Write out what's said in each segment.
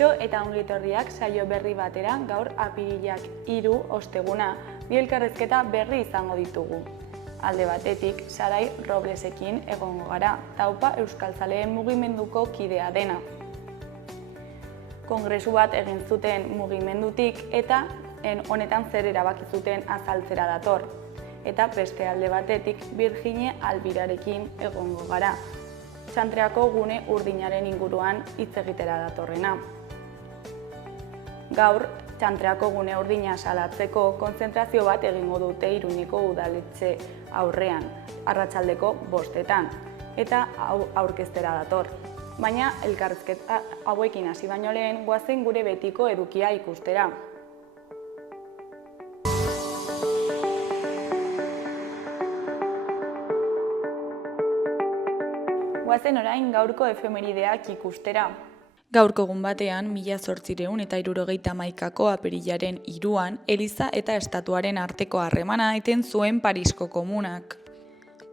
Kaixo eta ongi etorriak saio berri batera gaur apirilak 3 osteguna, bi elkarrizketa berri izango ditugu. Alde batetik, Sarai Roblesekin egongo gara, Taupa Euskaltzaleen mugimenduko kidea dena. Kongresu bat egin zuten mugimendutik eta honetan zer erabaki zuten azaltzera dator. Eta beste alde batetik Virginia Albirarekin egongo gara. Txantreako gune urdinaren inguruan hitz egitera datorrena. Gaur, Txantreako gune urdina salatzeko kontzentrazio bat egingo dute Iruneko udaletxe aurrean, arratsaldeko 5:00, eta aurkeztera dator. Baina elkarrizketa hauekin hasi baino lehen goazen gure betiko edukia ikustera. Goazen orain gaurko efemerideak ikustera. Gaurko egun batean, 1871ko apirilaren 3 Eliza eta Estatuaren arteko harremana eten zuen Parisko Komunak.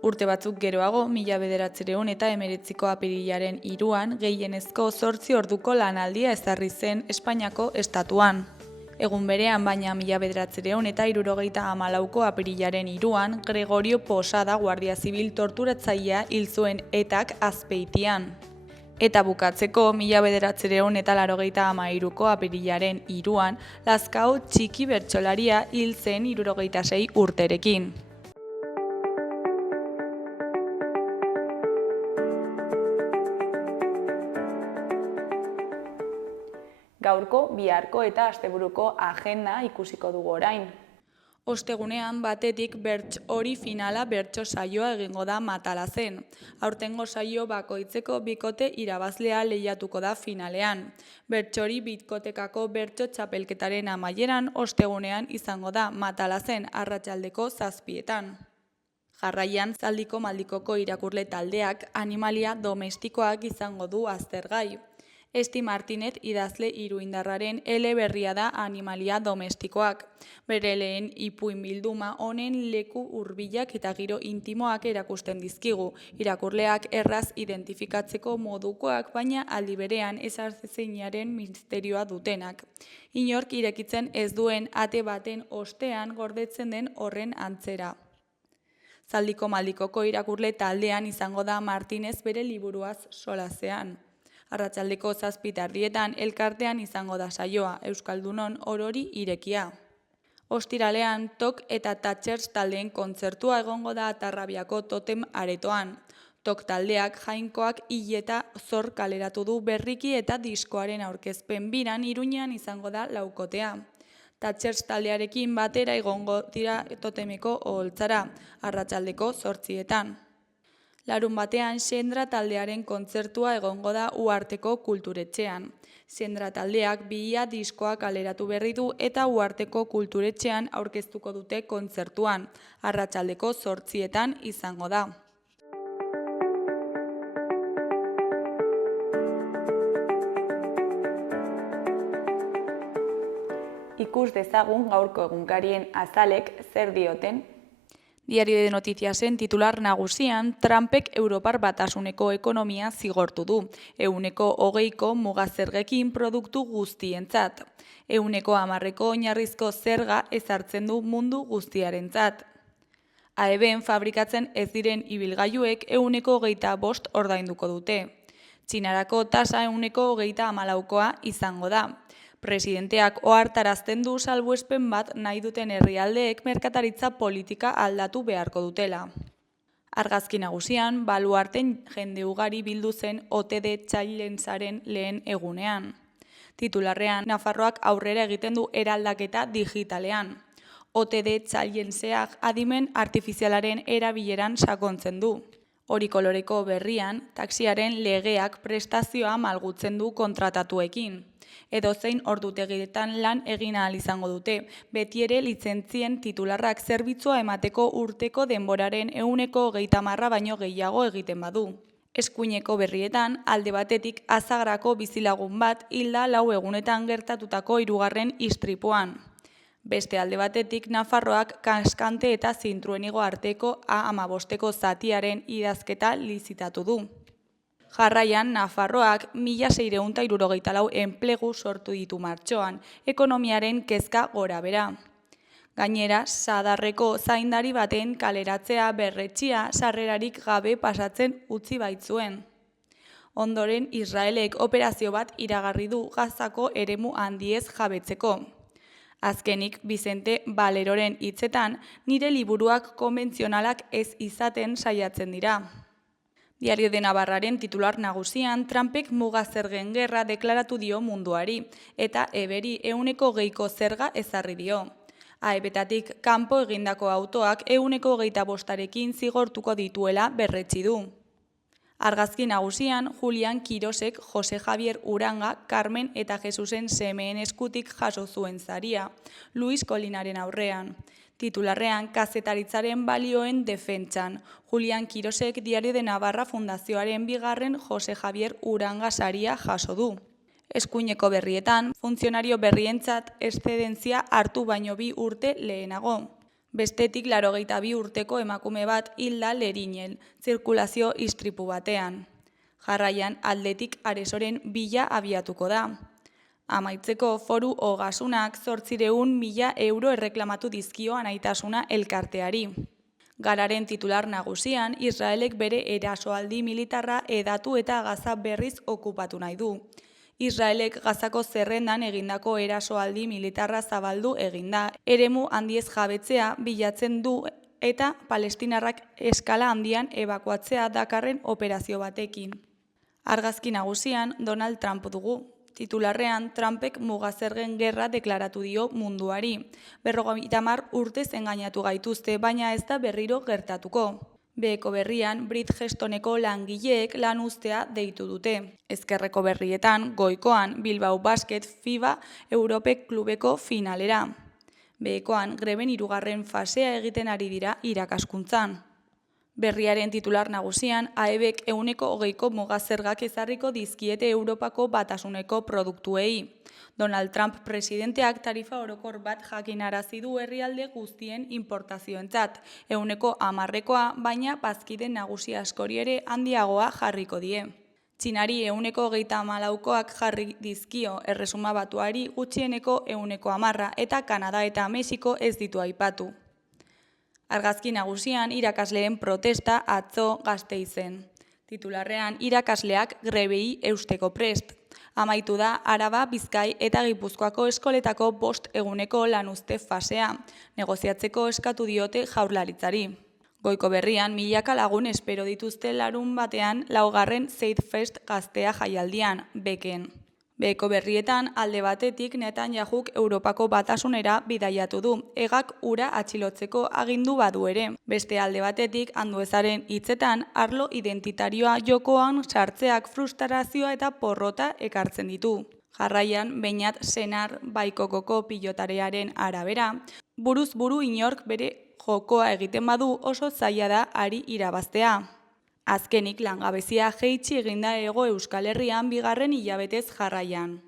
Urte batzuk geroago, 1919ko apirilaren 3 gehienezko 8 orduko lanaldia ezarri zen Espainiako Estatuan. Egun berean, baina 1974ko apirilaren 3 Gregorio Posada Guardia Zibil torturatzailea hil zuen etak Azpeitian. Eta bukatzeko, 1983ko apirilaren 3 Lazkao Txiki bertsolaria hil zen 76 urterekin. Gaurko, biharko eta asteburuko agenda ikusiko dugu orain. Ostegunean batetik bertsori finala bertso saioa egingo da Matalazen. Aurtengo saio bakoitzeko bikote irabazlea lehiatuko da finalean. Bertsori bikotekako bertso txapelketaren amaieran ostegunean izango da Matalazen arratsaldeko 7:00. Jarraian, Zaldiko Maldikoko irakurle taldeak animalia domestikoak izango du aztergai. Esti Martinez idazle iruindarraren eleberria da animalia domestikoak. Bere lehen ipuin bilduma honen leku hurbilak eta giro intimoak erakusten dizkigu. Irakurleak erraz identifikatzeko modukoak, baina aldi berean ezazeinaren misterioa dutenak. Inork irekitzen ez duen ate baten ostean gordetzen den horren antzera. Zaldiko Maldikoko irakurle taldean izango da Martinez bere liburuaz solasean. Arratsaldeko 7:00 elkartean izango da saioa, Euskaldunon orori irekia. Ostiralean, Tok eta Tatxers taldeen kontzertua egongo da Atarrabiako Totem aretoan. Tok taldeak Jainkoak hil eta zor kaleratu du berriki eta diskoaren aurkezpen biran Iruñean izango da laukotea. Tatxers taldearekin batera egongo dira Totemeko oholtzara, arratsaldeko 8:00. Larun batean, Xendra taldearen kontzertua egongo da Uharteko kulturetxean. Xendra taldeak 2 diskoa kaleratu berri du eta Uharteko kulturetxean aurkeztuko dute kontzertuan. Arratsaldeko 8:00 izango da. Ikus dezagun gaurko egunkarien azalek zer dioten. Diario de Noticiasen titular nagusian, Trumpek Europar Batasuneko ekonomia zigortu du, 20% mugazergekin produktu guztientzat. 10% oinarrizko zerga ezartzen du mundu guztiarentzat. AEBen fabrikatzen ez diren ibilgailuek 25% ordainduko dute. Txinarako tasa 24% izango da. Presidenteak ohartarazten du salbuespen bat nahi duten herrialdeek merkataritza politika aldatu beharko dutela. Argazki nagusian, Baluarten jende ugari bildu zen OTD Challengearen lehen egunean. Titularrean, Nafarroak aurrera egiten du eraldaketa digitalean. OTD Challengeak adimen artifizialaren erabileran sakontzen du. Hori koloreko berrian, taxiaren legeak prestazioa malgutzen du kontratatuekin. Edozein ordutegietan lan egin ahal izango dute, beti ere lizentzien titularrak zerbitzua emateko urteko denboraren 30% baino gehiago egiten badu. Eskuineko berrietan, alde batetik Azagrako bizilagun bat hilda 4 egunetan gertatutako 3. istripuan. Beste alde batetik, Nafarroak Kaskante eta Zintruenigo arteko A15ko zatiaren idazketa lizitatu du. Jarraian, Nafarroak 1664 enplegu sortu ditu martxoan, ekonomiaren kezka gorabehera. Gainera, sadarreko zaindari baten kaleratzea berretsia sarrerarik gabe pasatzen utzi baitzuen. Ondoren, Israelek operazio bat iragarri du Gazako eremu handiez jabetzeko. Azkenik, Vicente Valeroren hitzetan, nire liburuak konbentzionalak ez izaten saiatzen dira. Diario de Navarraren titular nagusian, Trumpek muga zergen gerra deklaratu dio munduari, eta eberi 20% zerga ezarri dio. AEPetatik kanpo egindako autoak 25% zigortuko dituela berretsi du. Argazki nagusian, Julian Quirosek Jose Javier Uranga, Carmen eta Jesusen semeen eskutik jaso zuen saria, Luis Colinaren aurrean. Titularrean, kazetaritzaren balioen defentsan, Julian Quirosek Diario de Navarra Fundazioaren bigarren Jose Javier Uranga saria jaso du. Eskuineko berrietan, funtzionario berrientzat eszedentzia hartu baino 2 urte lehenago. Bestetik 82 urteko emakume bat hilda Lerinel, zirkulazio istripu batean. Jarraian, Aldetik Aresoren bila abiatuko da. Amaitzeko, Foru Ogasunak 800.000 euro erreklamatu dizkio Anaitasuna elkarteari. Gararen titular nagusian, Israelek bere erasoaldi militarra hedatu eta Gaza berriz okupatu nahi du. Israelek Gazako zerrendan egindako erasoaldi militarra zabaldu eginda, eremu handiez jabetzea bilatzen du eta palestinarrak eskala handian ebakuatzea dakarren operazio batekin. Argazki nagusian Donald Trump dugu. Titularrean, Trumpek mugazergen gerra deklaratu dio munduari. 50 urtez engainatu gaituzte, baina ez da berriro gertatuko. Beheko berrian, Bridgestoneko langileek lan uztea deitu dute. Ezkerreko berrietan, Goikoan, Bilbao Basket FIBA Europe klubeko finalera. Behekoan, greben 3. fasea egiten ari dira irakaskuntzan. Berriaren titular nagusian, AEBek 20% mugazergak ezarriko dizkiete Europako batasuneko produktuei. Donald Trump presidenteak tarifa orokor bat jakinarazi du herrialde guztien importazioentzat, 10%, baina bazkide nagusi askori ere handiagoa jarriko die. Txinari 34%koak jarri dizkio, Erresuma Batuari gutxieneko 10% eta Kanada eta Mexiko ez ditu aipatu. Argazki nagusian irakasleen protesta atzo Gasteizen. Titularrean, irakasleak grebei eusteko prest. Amaitu da Araba, Bizkai eta Gipuzkoako eskoletako 5 eguneko lanuzte fasea, negoziatzeko eskatu diote Jaurlaritzari. Goiko berrian, milaka lagun espero dituzte larun batean 4. Zeitfest gaztea jaialdian, Beken. Beheko berrietan, alde batetik Netanyahuk Europako batasunera bidaiatu du, egak ura atxilotzeko agindu badu ere. Beste alde batetik, Anduezaren hitzetan, arlo identitarioa jokoan sartzeak frustrazioa eta porrota ekartzen ditu. Jarraian, Beñat Senar Baikokoko pilotarearen arabera, buruz buru inork bere jokoa egiten badu oso zaila da ari irabaztea. Azkenik langabezia jeitsi eginda Hego Euskal Herrian 2. hilabetez jarraian.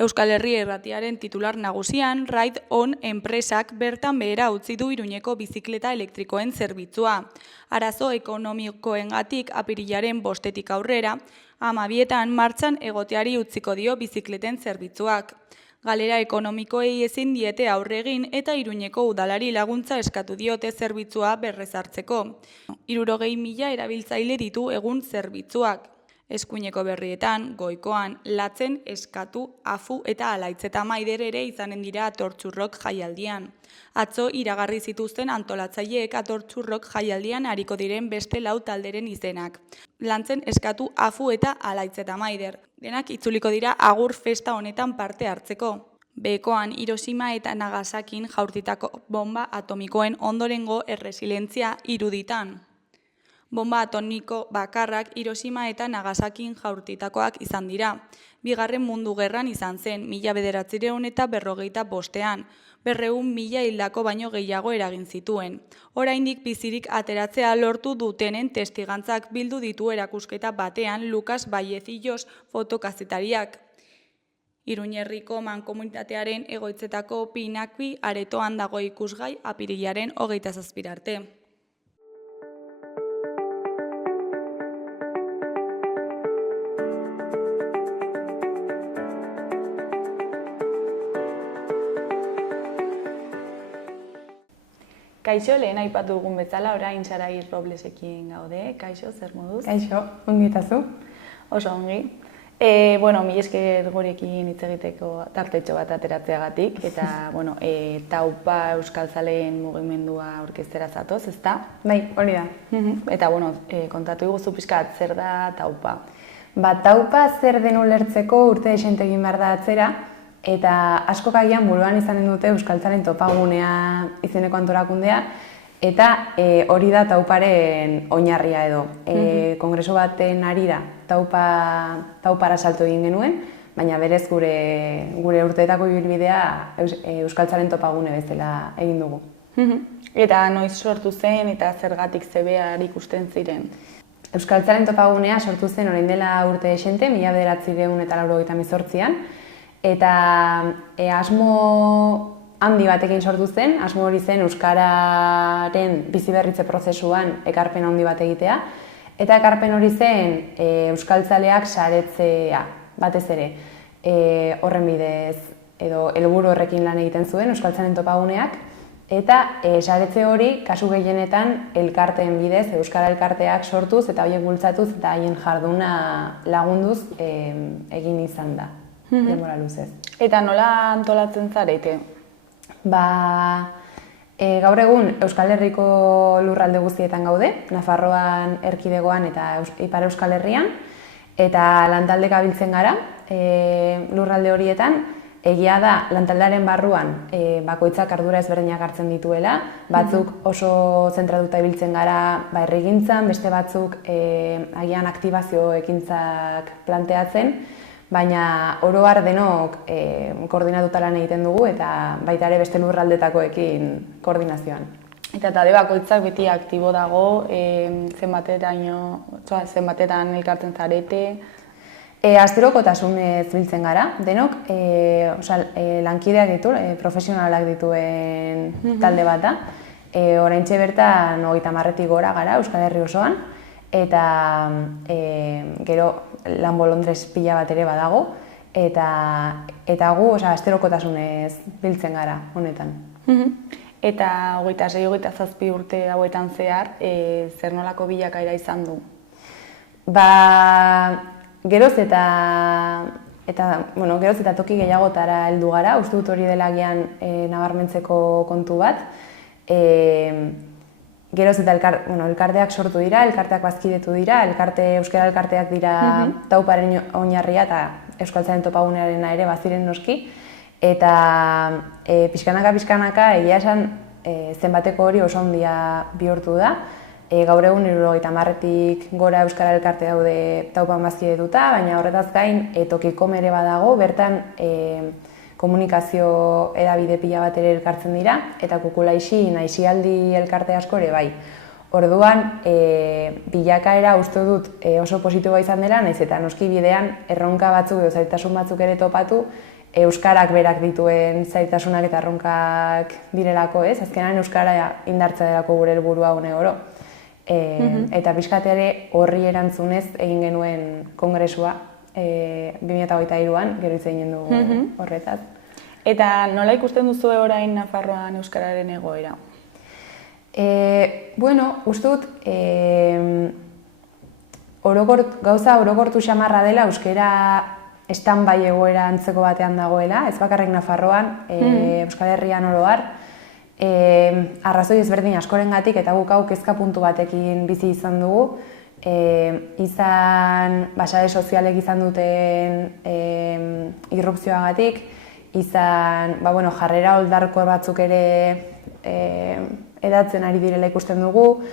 Euskal Herri Irratiaren titular nagusian, Ride On enpresak bertan behera utzi du Iruñeko bizikleta elektrikoen zerbitzua. Arazo ekonomikoengatik apirilaren 5etik aurrera, 12etan martxan egoteari utziko dio bizikleten zerbitzuak. Galera ekonomikoei ezin diete aurre egin eta Iruñeko udalari laguntza eskatu diote zerbitzua berrezartzeko. 60.000 erabiltzaile ditu egun zerbitzuak. Eskuineko berrietan, Goikoan, Latzen, Eskatu, Afu eta Alaitzeta Maider ere izanen dira atortxurrok jaialdian. Atzo iragarri zituzten antolatzaileek atortxurrok jaialdian ariko diren beste 4 talderen izenak. Lantzen, Eskatu, Afu eta Alaitzeta Maider. Denak itzuliko dira agur festa honetan parte hartzeko. Behekoan, Hiroshima eta Nagasakin jaurtitako bomba atomikoen ondorengo erresilientzia iruditan. Bomba atomiko bakarrak Hiroshima eta Nagasakin jaurtitakoak izan dira. Bigarren Mundu Gerran izan zen, 1945ean, 200.000 hildako baino gehiago eragin zituen. Oraindik bizirik ateratzea lortu dutenen testigantzak bildu ditu erakusketa batean Lukas Vallecillos fotokazetariak. Iruñerriko mankomunitatearen egoitzetako Pinakbi aretoan dago ikusgai apirilaren 27 arte. Kaixo, lehen aipatu dugun bezala, orain Sarai Roblesekin gaude. Kaixo, zer moduz? Kaixo, ongi eta zu? Oso ongi. Mila esker gurekin hitz egiteko tartetxo bat ateratzeagatik, eta, Taupa Euskaltzaleen mugimendua orkestera zatoz, ezta? Bai, hori da. Eta, kontatu iguzu pixkat, zer da Taupa? Taupa zer den ulertzeko urte desente egin behar da atzera, eta askok agian buruan izanen dute Euskaltzaren topagunea izeneko antorakundea, eta hori da Tauparen oinarria edo. Kongreso baten harira Taupara salto egin genuen, baina berez gure urteetako ibilbidea Euskaltzaren topagune bezala egin dugu. Eta noiz sortu zen eta zergatik zebear ikusten ziren? Euskaltzaren topagunea sortu zen orain dela urte desente, 1998an, eta asmo handi batekin sortu zen, asmo hori zen Euskararen biziberritze prozesuan ekarpen handi bat egitea, eta ekarpen hori zen euskaltzaleak saretzea, batez ere, horren bidez edo helburu horrekin lan egiten zuen Euskaltzaren topaguneak, eta saretze hori kasu gehienetan elkarteen bidez, euskara elkarteak sortuz eta horiek bultzatuz eta haien jarduna lagunduz egin izan da, denbora luzez. Eta nola antolatzen zarete? Gaur egun Euskal Herriko lurralde guztietan gaude, Nafarroan, Erkidegoan eta Ipar Euskal Herrian, eta lantaldeka biltzen gara lurralde horietan. Egia da, lantaldearen barruan bakoitzak ardura ezberdinak hartzen dituela, batzuk oso zentratuta ibiltzen gara herrigintzan, beste batzuk agian aktibazio ekintzak planteatzen, baina oro har denok koordinatuta lan egiten dugu eta baita ere beste lurraldetakoekin koordinazioan. Eta talde bakoitzak beti aktibo dago, zenbatetan elkartzen zarete? Asterokotasunez biltzen gara, denok, lankideak ditu, profesionalak dituen talde bat da. Oraintxe bertan 30-etik gora gara Euskal Herri osoan, eta gero lan bolondrez pila bat ere badago, eta gu asterokotasunez biltzen gara honetan. Eta 26-27 urte hauetan zehar, zer nolako bilakaera izan du? Geroz eta toki gehiagotara heldu gara, uste dut hori dela agian nabarmentzeko kontu bat. Geroz eta elkarteak sortu dira, elkarteak bazkidetu dira, euskara elkarteak dira Tauparen oinarria eta Euskaltzaren topagunearena ere baziren noski. Eta pixkanaka egia esan zenbateko hori oso handia bihurtu da. Gaur egun 70-etik gora euskara elkarte daude Taupan bazkidetuta, baina horretaz gain tokikom ere badago, bertan komunikazio edabide pila bat ere elkartzen dira, eta Kukulaixi, Naisialdi elkarte asko ere bai. Orduan, bilakaera uste dut oso positiboa izan dela, nahiz eta noski bidean erronka batzuk edo zailtasun batzuk ere topatu, euskarak berak dituen zailtasunak eta erronkak direlako, ez? Azkenan euskara indartza delako gure helburua une oro. Eta pixkat ere horri erantzunez egin genuen kongresua 2023an, gero hitz egin dugu horretaz. Eta nola ikusten duzu orain Nafarroan euskararen egoera? Uste dut gauza orokortu xamarra dela euskara stand-by egoera antzeko batean dagoela, ez bakarrik Nafarroan, Euskal Herrian oro har. Arrazoi ezberdin askorengatik eta guk hau kezka puntu batekin bizi izan dugu. Izan sare sozialek izan duten irrupzioagatik, izan jarrera oldarko batzuk ere edatzen ari direla ikusten dugu.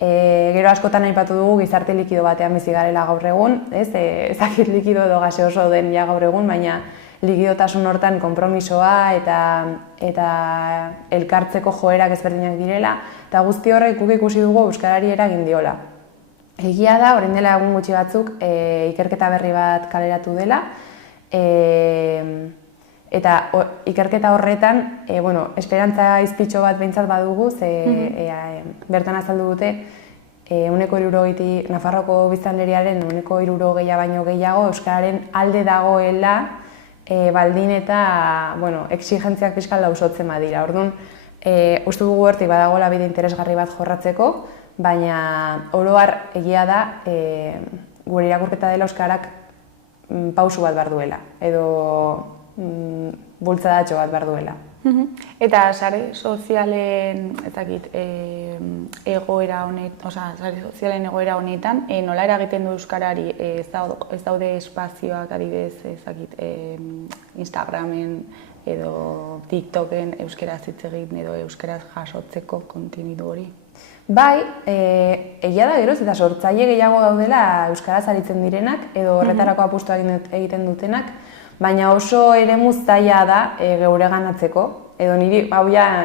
Gero askotan aipatu dugu gizarte likido batean bizi garela gaur egun, ezakit likido edo gaseoso den ja gaur egun, baina likidotasun hortan konpromisoa eta elkartzeko joerak ezberdinak direla, eta guzti horrek guk ikusi dugu euskarari eragin diola. Egia da, orain dela egun gutxi batzuk ikerketa berri bat kaleratu dela, eta ikerketa horretan, esperantza izpitxo bat behintzat badugu, bertan azaldu dute, Nafarroko biztanleriaren 60% baino gehiago euskararen alde dagoela, baldin eta exigentziak pixka lausotzen badira. Orduan, Uste dugu hortik badagoela bide interesgarri bat jorratzeko, baina oro har egia da gure irakurketa dela euskarak pausu bat behar duela, edo bultzadatxo bat behar duela. Eta sare sozialen, egoera honetan, nola eragiten du euskarari, ez daude espazioak adibidez, Instagramen edo TikToken euskaraz hitz egin edo euskaraz jasotzeko kontenidu hori? Bai, egia da geroz eta sortzaile gehiago daudela euskaraz aritzen direnak edo horretarako apustua egiten dutenak, baina oso eremu zaila da geureganatzeko, edo niri hau ja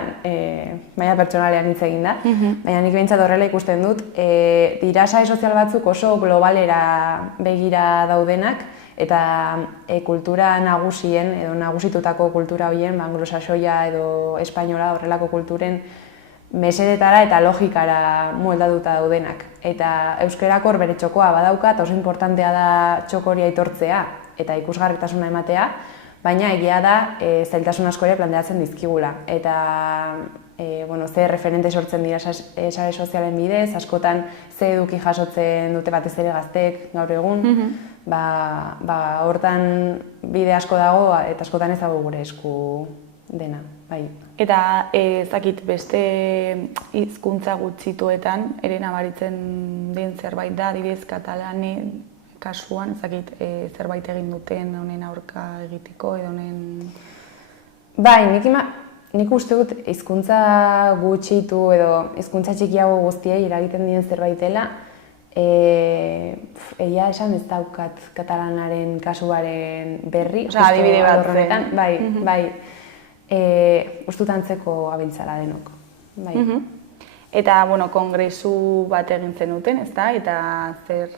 maila pertsonalean hitz egin da, baina nik behintzat horrela ikusten dut, dira sare sozial batzuk oso globalera begira daudenak, eta kultura nagusien edo nagusitutako kultura horien, anglosaxoia edo espainola horrelako kulturen mesedetara eta logikara moldatuta daudenak. Eta euskerak hor bere txokoa badauka, eta oso importantea da txoko hori aitortzea eta ikusgarritasuna ematea, baina egia da zailtasun asko ere planteatzen dizkigula. Eta ze referente sortzen dira sare sozialen bidez, askotan ze eduki jasotzen dute batez ere gazteek gaur egun, hortan bide asko dago eta askotan ez dago gure esku dena. Bai. Eta beste hizkuntza gutxituetan ere nabaritzen den zerbait da, adibidez katalane kasuan, zerbait egin duten honen aurka egiteko edo honen... Bai, nik uste dut hizkuntza gutxitu edo hizkuntza txikiago guztiei eragiten dien zerbait dela, egia esan ez daukat katalanaren kasuaren berri. Adibide bat. Bai. Ustutantzeko abiltzala denok. Bai. Eta, kongresu bat egin zenuten, ezta? Eta zer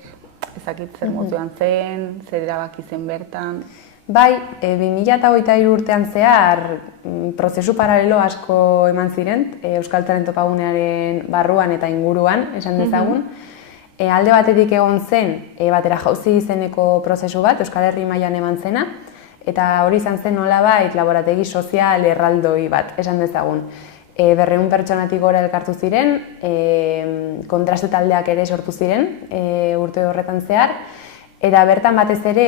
mozioan zen, zer erabaki zen bertan? Bai, 2023 urtean zehar prozesu paralelo asko eman ziren, Euskal Talento Pagunearen barruan eta inguruan, esan dezagun. Alde batetik egon zen, batera jauzi izeneko prozesu bat, Euskal Herri mailan eman zena, eta hori izan zen nolabait laborategi sozial erraldoi bat, esan dezagun. 200 pertsonatik gora elkartu ziren, kontraste taldeak ere sortu ziren urte horretan zehar, eta bertan batez ere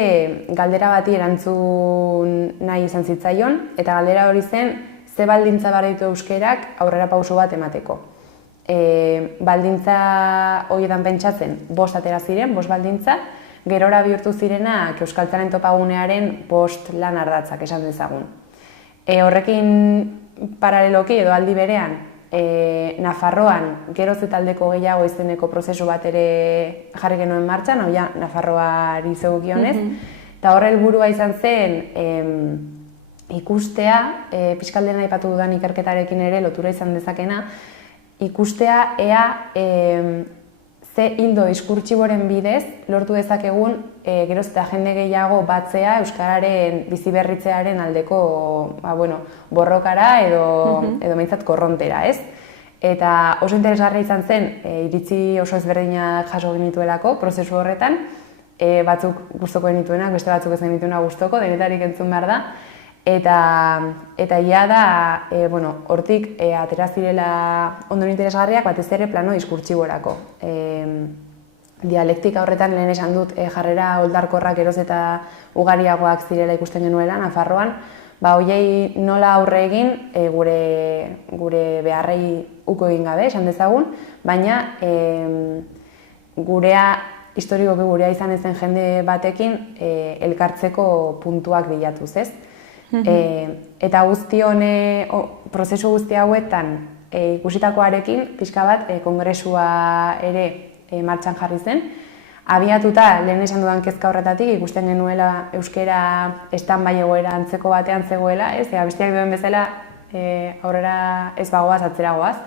galdera bati erantzun nahi izan zitzaion, eta galdera hori zen ze baldintza behar ditu euskerak aurrera pauso bat emateko. Baldintza horietan pentsatzen 5 atera ziren, 5 baldintza, gerora bihurtu zirenak Euskal Talento Pagunearen 5 lan ardatzak esan dezagun. Horrekin paraleloki edo aldi berean, Nafarroan geroz eta aldeko gehiago izeneko prozesu bat ere jarri genuen martxan, hau ja, Nafarroari zegokionez, eta horre helburua izan zen ikustea, pixkaldean aipatu dudan ikerketarekin ere lotura izan dezakena, ikustea ea ze hildo diskurtsiboren bidez lortu dezakegun geroz eta jende gehiago batzea euskararen biziberritzearen aldeko borrokara edo behintzat korrontera, ez? Eta oso interesgarria izan zen, iritzi oso ezberdinak jaso genituelako prozesu horretan, batzuk gustoko genituenak, beste batzuk ez genituena gustoko, denetarik entzun behar da, eta ia da, hortik atera zirela ondoren interesgarriak batez ere plano diskurtsiborako. Dialektika horretan lehen esan dut jarrera oldarkorrak eroz eta ugariagoak zirela ikusten genuela Nafarroan, hoiei nola aurre egin gure beharrei uko egin gabe, esan dezagun, baina historikoki gurea izan ezen jende batekin elkartzeko puntuak bilatuz, ez? Eta prozesu guzti hauetan ikusitakoarekin, pixka bat, kongresua ere martxan jarri zen. Abiatuta, lehen esan dudan kezka horretatik, ikusten genuela euskera stand-by egoera antzeko batean zegoela, ez? Besteak duen bezala aurrera ez bagoaz, atzera goaz.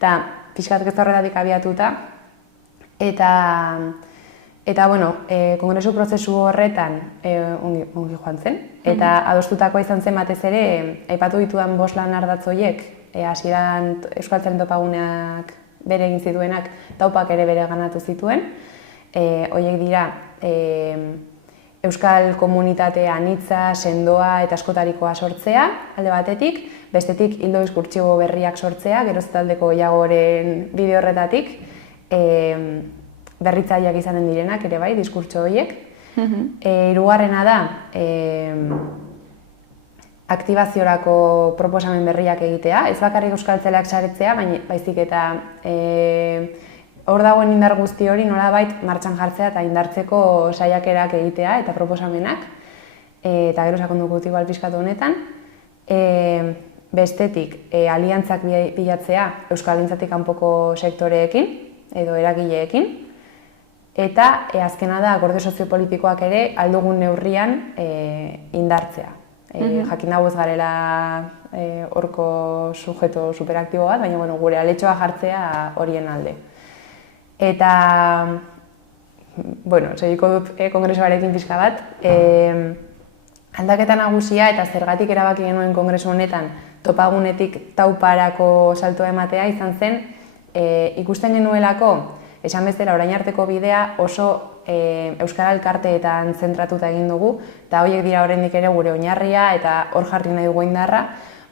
Eta pixka bat kezka horretatik abiatuta. Eta, kongresu prozesu horretan ongi joan zen. Eta adostutakoa izan zen batez ere, aipatu ditudan 5 lan ardatz horiek, hasieran Euskal Talento Paguneak bere egin zituenak, taupak ere bere ganatu zituen. Horiek dira, euskal komunitate anitza, sendoa eta askotarikoa sortzea, alde batetik, Bestetik, ildo diskurtsibo berriak sortzea, geroz taldeko gehiagoren bide horretatik, berritzaileak izanen direnak ere bai, diskurtso horiek. Hirugarrena da, aktibaziorako proposamen berriak egitea, ez bakarrik euskaltzaleak saretzea, baizik eta hor dagoen indar guzti hori nolabait martxan jartzea eta indartzeko saiakerak egitea eta proposamenak, eta gero sakonduko dut igual pixkatu honetan. Bestetik, aliantzak bilatzea euskalgintzatik kanpoko sektoreekin edo eragileekin, eta azkena da akordio soziopolitikoak ere aldugun neurrian indartzea. Jakin dago ez garela horko sujeto superaktibo bat, baina gure aletxoa jartzea horien alde. Eta, segiko dut kongresuarekin pixka bat, aldaketa nagusia eta zergatik erabaki genuen kongresu honetan topagunetik tauparako saltoa ematea izan zen, ikusten genuelako, esan bezala orain arteko bidea oso euskara elkarteetan zentratuta egin dugu, eta horiek dira oraindik ere gure oinarria eta hor jarri nahi dugu indarra,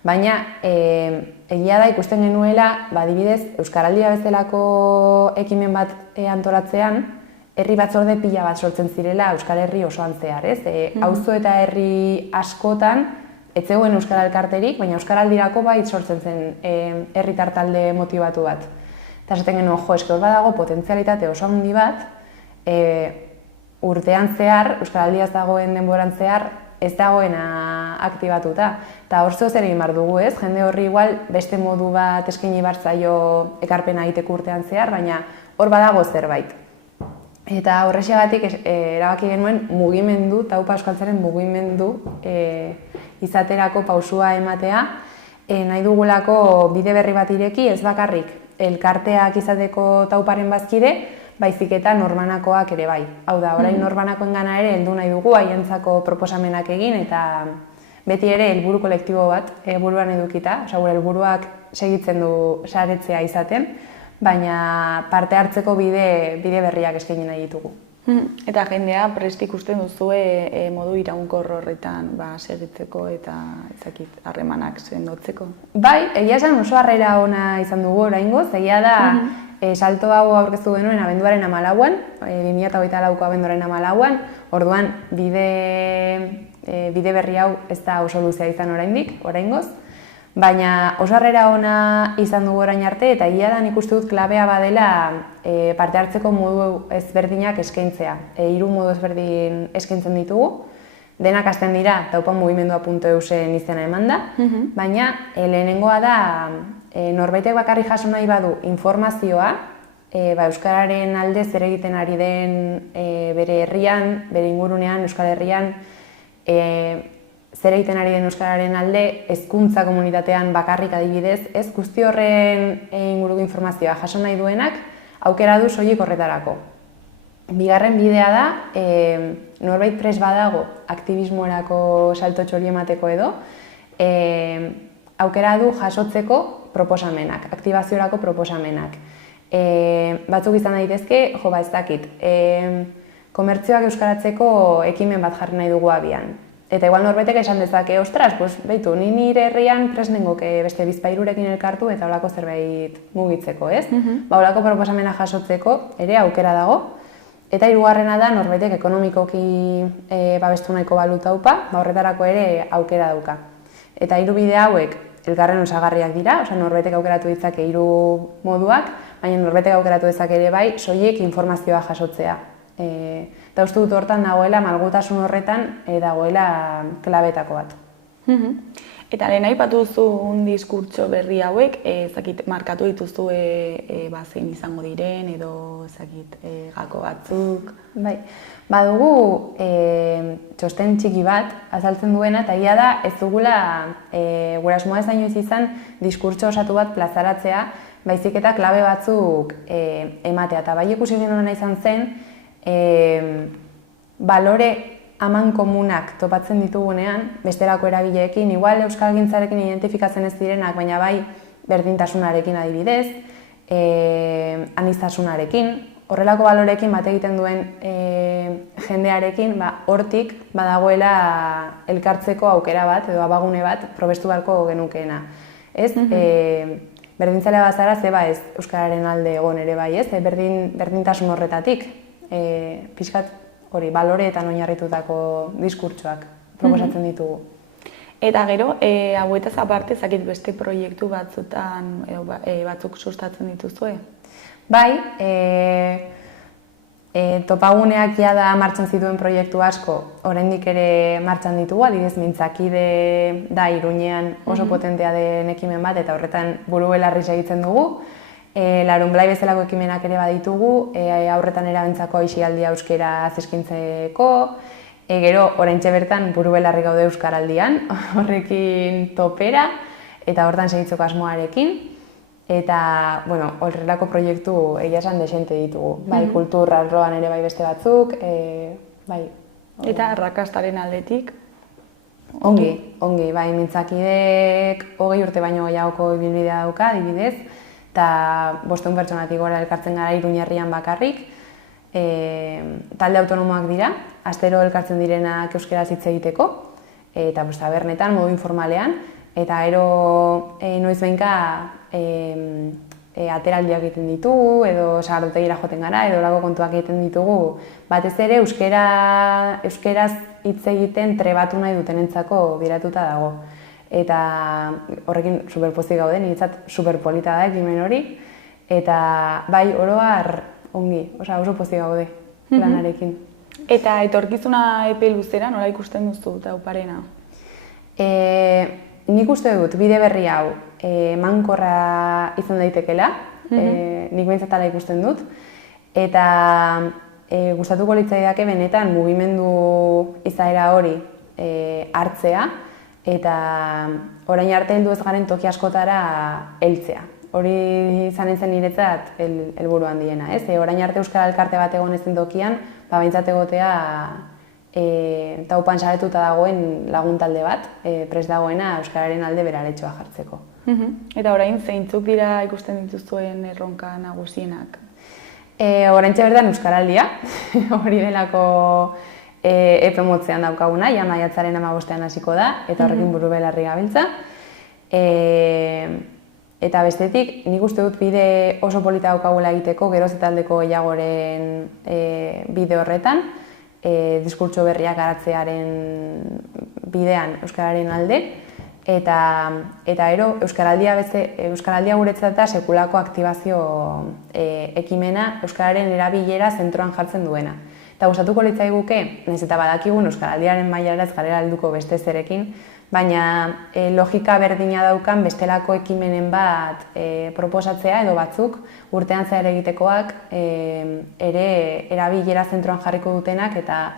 baina egia da ikusten genuela, adibidez, Euskaraldia bezalako ekimen bat antolatzean, herri batzorde pila bat sortzen zirela Euskal Herri osoan zehar, ez? Auzo eta herri askotan, ez zegoen euskara elkarterik, baina euskaraldirako bai sortzen zen herritar talde motibatu bat. Eta esaten genuen, eske hor badago potentzialitate oso handi bat, urtean zehar, euskaraldiaz dagoen denboran zehar, ez dagoena aktibatuta. Eta hor zer egin behar dugu, ez? Jende horri igual beste modu bat eskaini behar zaio ekarpena egiteko urtean zehar, baina hor badago zerbait. Eta horrexegatik erabaki genuen mugimendu, taupa euskaltzaren mugimendu izaterako pausua ematea, nahi dugulako bide berri bat ireki, ez bakarrik elkarteak izateko tauparen bazkide, baizik eta norbanakoak ere bai. Hau da, orain norbanakoen gana ere heldu nahi dugu haientzako proposamenak egin, eta beti ere helburu kolektibo bat buruan edukita, gure helburuak segitzen du saretzea izaten, baina parte hartzeko bide berriak eskaini nahi ditugu. Eta jendea prest ikusten duzue modu iraunkor horretan segitzeko eta harremanak sendotzeko? Bai, egia esan oso harrera ona izan dugu oraingoz, egia da salto hau aurkeztu genuen abenduaren 14an, 2024ko abenduaren 14an, orduan bide berri hau ez da oso luzea izan oraingoz, baina oso harrera ona izan dugu orain arte, eta egia da nik uste dut klabea badela parte hartzeko modu ezberdinak eskaintzea. 3 modu ezberdin eskaintzen ditugu, denak hasten dira taupanmugimendua.eusen izena emanda, baina lehenengoa da norbaitek bakarrik jaso nahi badu informazioa, euskararen alde zer egiten ari den bere herrian, bere ingurunean, Euskal Herrian, zer egiten ari den euskararen alde, hezkuntza komunitatean bakarrik adibidez, ez guzti horren inguruko informazioa jaso nahi duenak, aukera du soilik horretarako. Bigarren bidea da, norbait prest badago aktivismoerako salto txori emateko edo, aukera du jasotzeko proposamenak, aktibaziorako proposamenak. Batzuk izan daitezke, ez dakit, komertzioak euskaratzeko ekimen bat jarri nahi dugu abian. Eta igual norbaitek esan dezake, ostras, behitu, ni nire herrian prest nengoke beste bizpairurekin elkartu eta holako zerbait mugitzeko, ez? Holako proposamena jasotzeko ere aukera dago. Eta hirugarrena da norbaitek ekonomikoki babestu nahiko balu taupa, horretarako ere aukera dauka. Eta 3 bide hauek elkarren osagarriak dira, norbaitek aukeratu ditzake 3 moduak, baina norbaitek aukeratu dezake ere bai, soilik informazioa jasotzea. Eta uste dut hortan dagoela, malgutasun horretan dagoela klabetako bat. Eta lehen aipatu duzun diskurtso berri hauek, markatu dituzue zein izango diren edo gako batzuk? Bai, badugu txosten txiki bat azaltzen duena, eta egia da ez dugula gure asmoa ez inoiz izan diskurtso osatu bat plazaratzea, baizik eta klabe batzuk ematea. Eta bai ikusi genuena izan zen, balore aman komunak topatzen ditugunean, bestelako eragileekin, igual euskalgintzarekin identifikatzen ez direnak, baina bai berdintasunarekin adibidez, aniztasunarekin, horrelako balorekin bat egiten duen jendearekin, hortik badagoela elkartzeko aukera bat edo abagune bat probestu beharko genukeena. Ez? Berdintzalea bazara, ze ez euskararen alde egon ere bai, ez? Berdintasun horretatik, pixkat hori baloreetan oinarritutako diskurtsoak proposatzen ditugu. Eta gero, hauetaz aparte, zakit beste proiektu batzutan, batzuk sustatzen dituzue? Bai, topaguneak jada martxan zituen proiektu asko, oraindik ere martxan ditugu, adibidez Mintzakide da Iruñean oso potentea den ekimen bat, eta horretan buru-belarri segitzen dugu. Larunblai bezalako ekimenak ere baditugu, aurretan erabentzako aisialdia euskera zeskintzeko, gero, oraintxe bertan buru-belarri gaude euskaraldian, horrekin topera, eta hortan segitzeko asmoarekin. Eta, horrelako proiektu egia esan desente ditugu. Bai, kultur arloan ere bai beste batzuk, bai. Eta arrakastaren aldetik? Ongi, bai, Mintzakidek 20 urte baino gehiagoko ibilbidea dauka, adibidez, eta 500 pertsonatik gora elkartzen gara Iruñerrian bakarrik. Talde autonomoak dira, astero elkartzen direnak euskaraz hitz egiteko, eta tabernetan, modu informalean, eta ero noiz behinka ateraldiak egiten ditugu, edo sagardotegira joten gara, edo lago kontuak egiten ditugu, batez ere euskaraz hitz egiten trebatu nahi dutenentzako biratuta dago. Eta horrekin superpozik gaude, niretzat superpolita da ekimen hori, eta bai, oroar ongi, oso pozik gaude planarekin. Eta etorkizuna epe luzera, nola ikusten duzu Tauparena? Nik uste dut, bide berri hau mankorra izan daitekela, nik behintzat ala ikusten dut, eta gustatuko litzaidake benetan mugimendu izaera hori hartzea, eta orain arte heldu ez garen toki askotara heltzea. Hori izan zen niretzat helburu handiena, ez? Orain arte euskara elkarte bat egon ezen tokian, behintzat egotea Taupan saretuta dagoen laguntalde bat, prest dagoena euskararen alde beraretxoa jartzeko. Eta orain zeintzuk dira ikusten dituzuen erronka nagusienak? Oraintxe bertan euskaraldia, hori delako epe motzean daukaguna, ja maiatzaren 15ean hasiko da, eta horrekin buru-belarri gabiltza. Eta bestetik, nik uste dut bide oso polita daukagula egiteko, geroz eta aldeko gehiagoren bide horretan, diskurtso berriak garatzearen bidean euskararen alde, eta ero euskaraldia guretzat da sekulako aktibazio ekimena euskararen erabilera zentroan jartzen duena. Eta gustatuko litzaiguke, nahiz eta badakigun euskaraldiaren mailara ez garela helduko beste zerekin, baina logika berdina daukan bestelako ekimenen bat proposatzea edo batzuk urtean zehar egitekoak ere erabilera zentroan jarriko dutenak, eta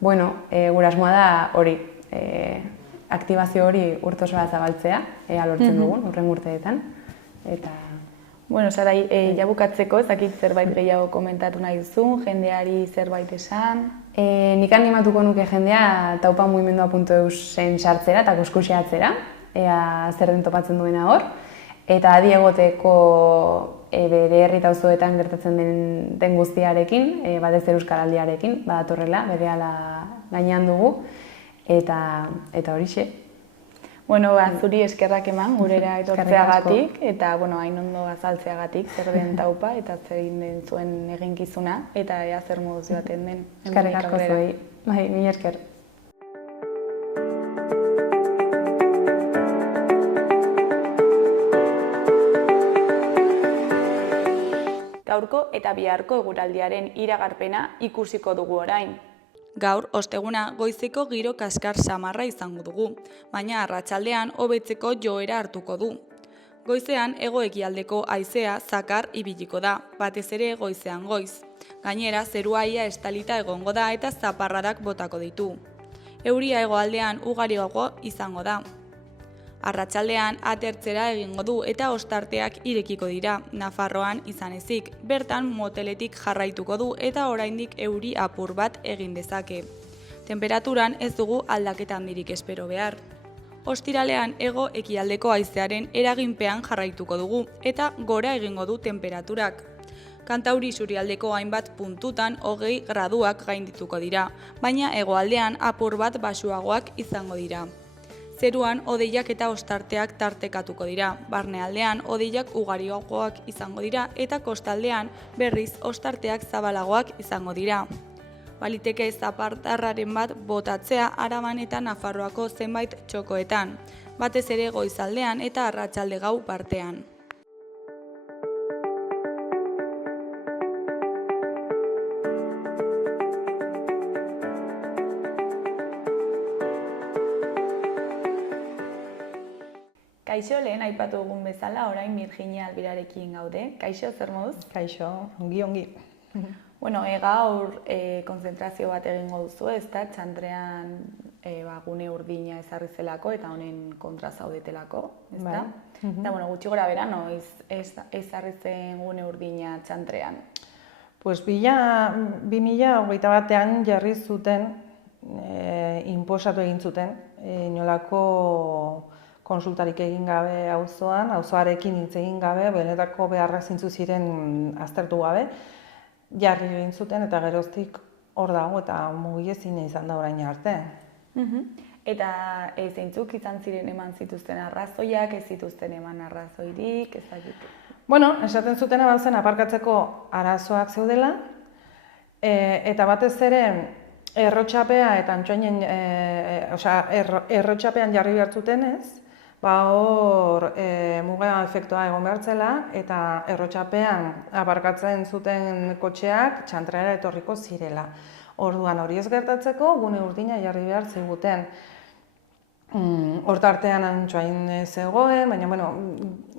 gure asmoa da hori, aktibazio hori urte osoa zabaltzea, lortzen dugun, hurrengo urteetan. Sarai, jabukatzeko, ezakit zerbait gehiago komentatu nahi duzun, jendeari zerbait esan? Nik animatuko nuke jendea Taupa mugimendua.eusen sartzera eta kuskuxeatzera, ea zer den topatzen duena hor, eta adi egoteko bere herri eta auzoetan gertatzen den guztiarekin, batez ere euskaraldiarekin, badatorrela, berehala gainean dugu, eta horixe. Zuri eskerrak eman gurera etortzeagatik, eta hain ondo azaltzeagatik zer den Taupa eta zer egin den zuen eginkizuna, eta ea zer moduz baten den. Eskerrik asko zuei, bai, mila esker. Gaurko eta biharko eguraldiaren iragarpena ikusiko dugu orain. Gaur, osteguna, goizeko giro kaskar samarra izango dugu, baina arratsaldean hobetzeko joera hartuko du. Goizean, hego-ekialdeko haizea zakar ibiliko da, batez ere goizean goiz. Gainera, zerua ia estalita egongo da eta zaparradak botako ditu. Euria hegoaldean ugariago izango da. Arratsaldean atertzera egingo du eta ostarteak irekiko dira, Nafarroan izan ezik, bertan moteletik jarraituko du eta oraindik euri apur bat egin dezake. Temperaturan ez dugu aldaketa handirik espero behar. Ostiralean hego-ekialdeko haizearen eraginpean jarraituko dugu eta gora egingo du temperaturak. Kantauri isurialdeko hainbat puntutan 20 graduak gaindituko dira, baina hegoaldean apur bat baxuagoak izango dira. Zeruan hodeiak eta ostarteak tartekatuko dira, barnealdean hodeiak ugariagoak izango dira eta kostaldean berriz ostarteak zabalagoak izango dira. Baliteke zaparradarren bat botatzea Araban eta Nafarroako zenbait txokoetan, batez ere goizaldean eta arratsalde gau partean. Kaixo, lehen aipatu dugun bezala, orain Virginia Albirarekin gaude. Kaixo, zer moduz? Kaixo, ongi. Bueno, gaur konzentrazio bat egingo duzu, ezta? Txantrean gune urdina ezarri zelako eta honen kontra zaudetelako, ezta? Eta, gutxi gora bera, noiz ezarri zen gune urdina Txantrean? Pues 2021 jarri zuten, inposatu egin zuten, inolako konsultarik egin gabe auzoarekin hitz egin gabe, benetako beharrak zintzu ziren aztertu gabe, jarri egin zuten eta geroztik hor dago eta mugiezina izan da orain arte. Eta zeintzuk izan ziren eman zituzten arrazoiak, ez zituzten eman arrazoirik, ez dakit? Bueno, esaten zutena zen aparkatzeko arazoak zeudela, eta batez ere errotxapea eta antxoinen, errotxapean jarri behar zutenez, hor muga efektua egon behar zela eta errotxapean aparkatzen zuten kotxeak Txantrera etorriko zirela. Orduan hori ez gertatzeko gune urdina jarri behar ziguten. Hortartean antxoain zegoen, baina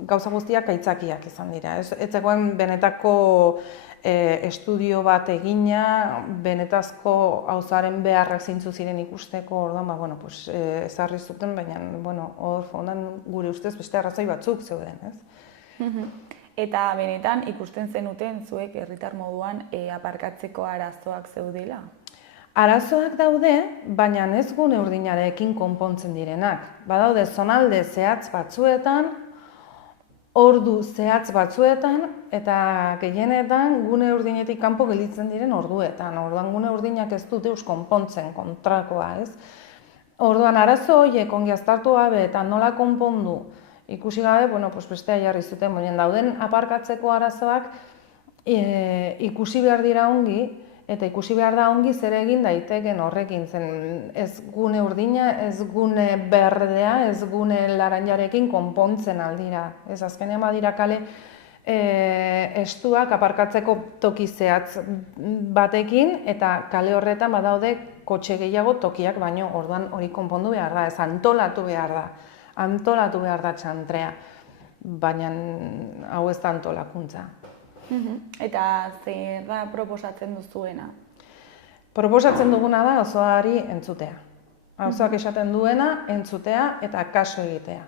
gauza guztiak aitzakiak izan dira. Ez zegoen benetako estudio bat egina, benetazko auzoaren beharrak zeintzu ziren ikusteko, orduan ezarri zuten, baina hor fondan gure ustez beste arrazoi batzuk zeuden, ez? Eta benetan ikusten zenuten zuek herritar moduan aparkatzeko arazoak zeudela? Arazoak daude, baina ez gune urdinarekin konpontzen direnak. Badaude zonalde zehatz batzuetan, ordu zehatz batzuetan eta gehienetan gune urdinetik kanpo gelditzen diren orduetan. Orduan gune urdinak ez dute konpontzen kontrakoa, ez? Orduan arazo horiek ongi aztertu gabe eta nola konpondu ikusi gabe, bestea jarri zuten, baina dauden aparkatzeko arazoak ikusi behar dira ongi eta ikusi behar da ongi zer egin daiteken horrekin zen ez gune urdina, ez gune berdea, ez gune laranjarekin konpontzen aldira. Ez azkenean badira kale estuak aparkatzeko toki zehatz batekin eta kale horretan badaude kotxe gehiago tokiak baino orduan hori konpondu behar da, ez antolatu behar da. Antolatu behar da Txantrea, baina hau ez da antolakuntza. Eta zer da proposatzen duzuena? Proposatzen duguna da auzoari entzutea. Auzoak esaten duena entzutea eta kasu egitea.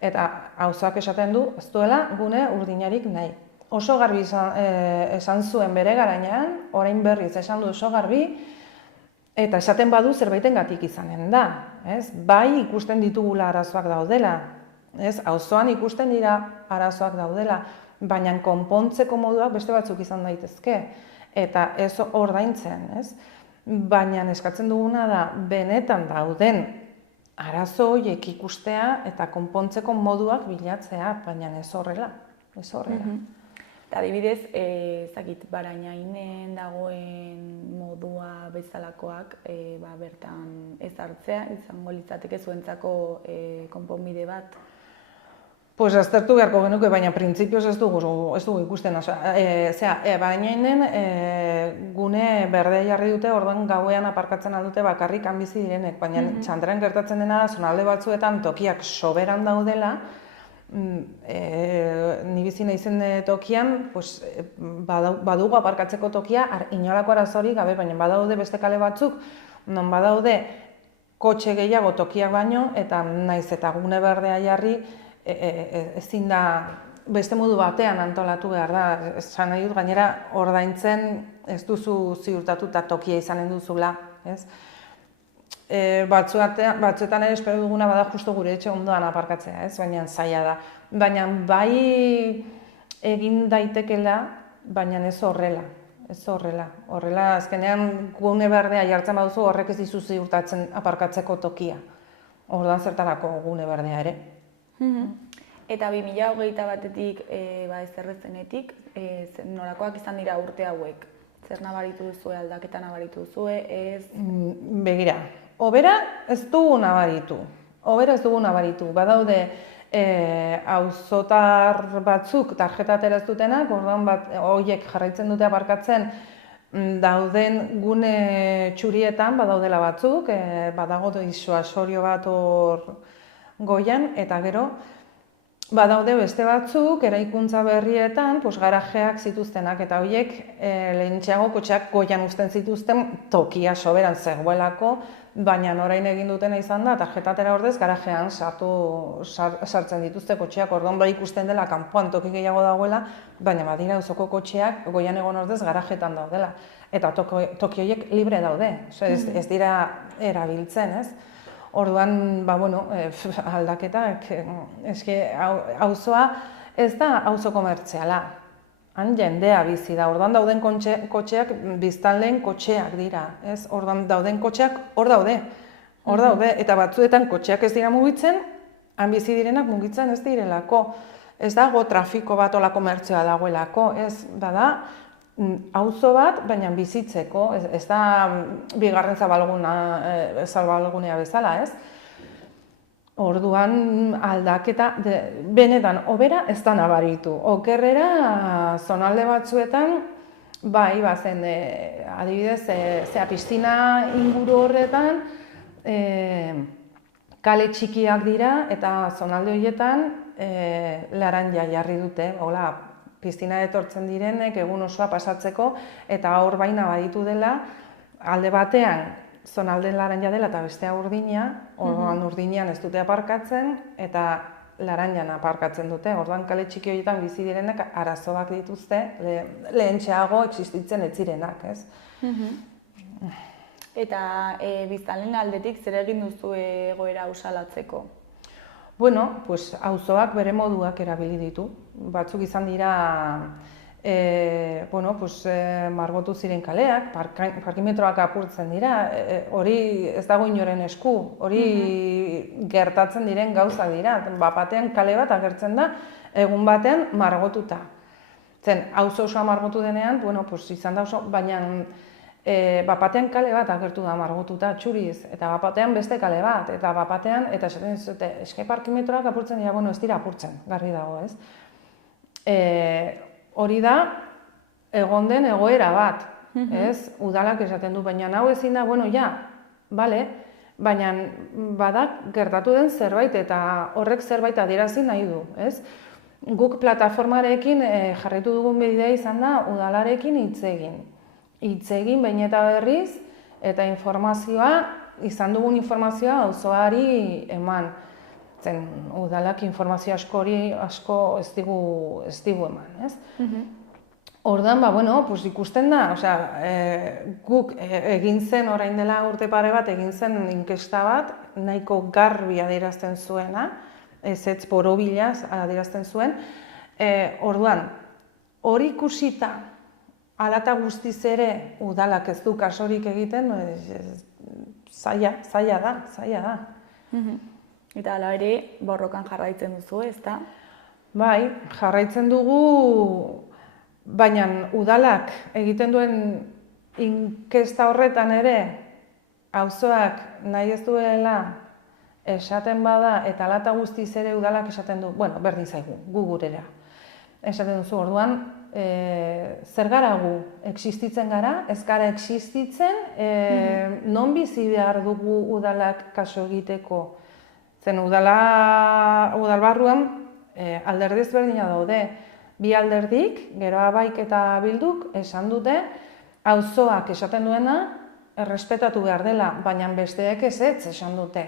Eta auzoak esaten du ez duela gune urdinarik nahi. Oso garbi esan zuen bere garainean, orain berriz esan du oso garbi, eta esaten badu zerbaitengatik izanen da. Bai ikusten ditugula arazoak daudela, auzoan ikusten dira arazoak daudela, baina konpontzeko moduak beste batzuk izan daitezke, eta ez ordaintzen, baina eskatzen duguna da benetan dauden arazo horiek ikustea eta konpontzeko moduak bilatzea, baina ez horrela. Eta adibidez, Barainainen dagoen modua bezalakoak bertan ezartzea, izango litzateke zuentzako konponbide bat? Pues aztertu beharko genuke, baina printzipioz ez dugu ikusten. Barainainen gune berde jarri dute, orduan gauean aparkatzen aldute bakarrik bizi direnek, baina Txantrean gertatzen dena zonalde batzuetan tokiak soberan daudela, ni bizi naizen tokian badugu aparkatzeko tokia inolako arazorik gabe, baina badaude beste kale batzuk, non badaude kotxe gehiago tokiak baino, eta naiz eta gune berdea jarri, ezin da beste modu batean antolatu behar da. Esan nahi dut gainera ordaintzen ez duzu ziurtatuta tokia izanen duzula. Batzuetan ere espero duguna bada justu gure etxe ondoan aparkatzea, baina zaila da. Baina bai egin daitekela baina ez horrela. Ez horrela. Horrela, azkenean gune berdea jartzen baduzu horrek ez dizu ziurtatzen aparkatzeko tokia. Orduan zertarako gune berdea ere. Eta 2021-etik, ezerrezenetik, nolakoak izan dira urte hauek? Zer nabaritu duzue, aldaketa nabaritu duzue, ez? Begira, hobera ez dugu nabaritu. Badaude auzotar batzuk tarjeta atera ez dutenak, orduan horiek jarraitzen dute aparkatzen dauden gune txurietan badaudela batzuk, badago disuasorio bat hor goian, eta gero badaude beste batzuk eraikuntza berrietan garajeak zituztenak, eta horiek lehentxeago kotxeak goian uzten zituzten tokia soberan zegoelako, baina orain egin dutena izan da, tarjetatera ordez garajean sartzen dituzte kotxeak, orduan bai ikusten dela kanpoan toki gehiago dagoela, baina badira auzoko kotxeak goian egon ordez garajetan daudela. Eta toki horiek libre daude, ez dira erabiltzen, ez? Orduan, aldaketak, auzoa ez da auzo komertziala, han jendea bizi da, orduan dauden kotxeak biztanleen kotxeak dira, ez? Orduan dauden kotxeak hor daude, eta batzuetan kotxeak ez dira mugitzen, han bizi direnak mugitzen ez direlako. Ez dago trafiko bat ola komertzioa dagoelako, ez bada, auzo bat, baina bizitzeko, ez da bigarren zabalgunea bezala, ez? Orduan aldaketa, benetan, hobera ez da nabaritu. Okerrera, zonalde batzuetan, bai, bazen, adibidez, piztina inguru horretan, kale txikiak dira, eta zonalde horietan laranja jarri dute, hola, piztina etortzen direnek egun osoa pasatzeko, eta hor baina baditu dela, alde batean, zonalde laranja dela eta bestea urdina, orduan urdinean ez dute aparkatzen, eta laranjan aparkatzen dute, orduan kale txiki horietan bizi direnek arazoak dituzte, lehentxeago existitzen ez zirenak, ez? Eta biztanleen aldetik zer egin duzu egoera hau salatzeko? Bueno, auzoak bere moduak erabili ditu. Batzuk izan dira margotu ziren kaleak, parkimetroak apurtzen dira, hori ez dago inoren esku, hori gertatzen diren gauza dira. Bapatean kale bat agertzen da, egun batean margotuta. Zen, auzo osoa margotu denean, izan da oso, baina bapatean kale bat agertu da margotuta txuriz, eta bapatean beste kale bat, eta bapatean, eta esaten zute, eske parkimetroak apurtzen dira, ez dira apurtzen, garbi dago, ez? Hori da, egon den egoera bat, ez? Udalak esaten du, baina hau ezin da, bale, baina badak gertatu den zerbait, eta horrek zerbait adierazi nahi du, ez? Guk plataformarekin jarraitu dugun bidea izan da, udalarekin hitz egin behin eta berriz, eta izan dugun informazioa auzoari eman. Zen, udalak informazio asko ez digu eman, ez? Orduan, ikusten da, guk egin zen orain dela urte pare bat, egin zen inkesta bat, nahiko garbi adierazten zuena, ez borobilaz adierazten zuen. Orduan, hori ikusita, hala eta guztiz ere udalak ez du kasorik egiten, zaila da. Eta hala ere, borrokan jarraitzen duzu, ezta? Bai, jarraitzen dugu, baina udalak egiten duen inkesta horretan ere, auzoak nahi ez duela esaten bada, eta hala eta guztiz ere udalak esaten du, berdin zaigu, gu gurera. Esaten duzu, orduan, zer gara gu? Existitzen gara? Ez gara existitzen? Non bizi behar dugu udalak kaso egiteko? Zen udalbarruan alderdi ezberdina daude. Bi alderdik, gero Abaik eta Bilduk, esan dute, auzoak esaten duena errespetatu behar dela, baina besteek ez esan dute.